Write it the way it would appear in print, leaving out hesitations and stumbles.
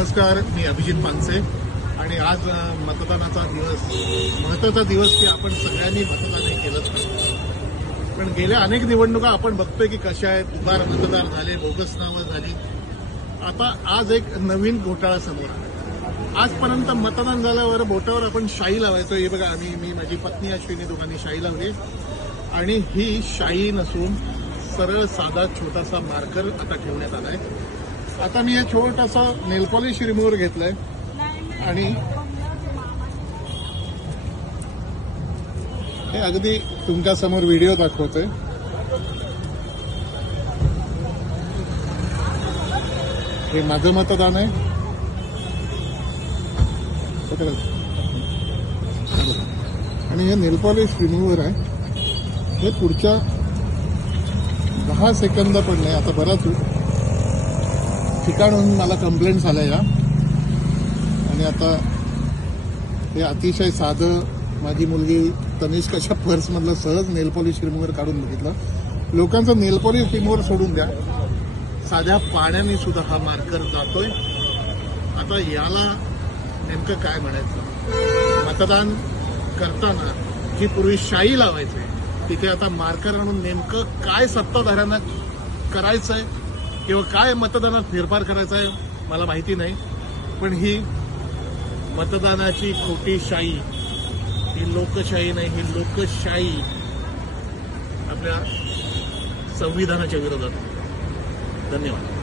नमस्कार, मी अभिजित पानसे आणि आज मतदानाचा दिवस, महत्त्वाचा दिवस की आपण सगळ्यांनी मतदान हे केलंच पाहिजे. पण गेल्या अनेक निवडणुका आपण बघतोय की कशा आहेत, उभार मतदार झाले, बोगस नावं झाली. आता आज एक नवीन घोटाळा समोर आला. आजपर्यंत मतदान झाल्यावर बोटावर आपण शाई लावायचो. हे बघा, मी माझी पत्नी अश्विनी दोघांनी शाई लावली आणि ही शाई नसून सरळ साधा छोटासा मार्कर आता ठेवण्यात आलाय. आता मी हे छोटासा नेल पॉलिश रिमूव्हर घेतलाय आणि हे अगदी तुमच्या समोर व्हिडिओ दाखवतोय. हे माझं मतदान आहे आणि हे नेल पॉलिश रिमूव्हर आहे. हे पुढच्या 10 सेकंद पण नाही, आता बराच ठिकाणून मला कंप्लेंट्स आल्या या. आणि आता हे अतिशय साधं, माझी मुलगी तनिष्काच्या पर्समधलं सहज नेल पॉलिश रिमूव्हर काढून बघितलं. लोकांचं नेल पॉलिश रिमूव्हर सोडून द्या, साध्या पाण्याने सुद्धा हा मार्कर जातोय. आता याला नेमकं काय म्हणायचं? मतदान करताना जी पूर्वी शाई लावायचे तिथे आता मार्कर आणून नेमकं काय सत्ताधाऱ्यांना करायचंय किंवा काय मतदानात फेरफार करायचा आहे मला माहिती नाही. पण ही मतदानाची खोटी शाई, ही लोकशाही नाही, ही लोकशाही आपल्या संविधानाच्या विरोधात. धन्यवाद.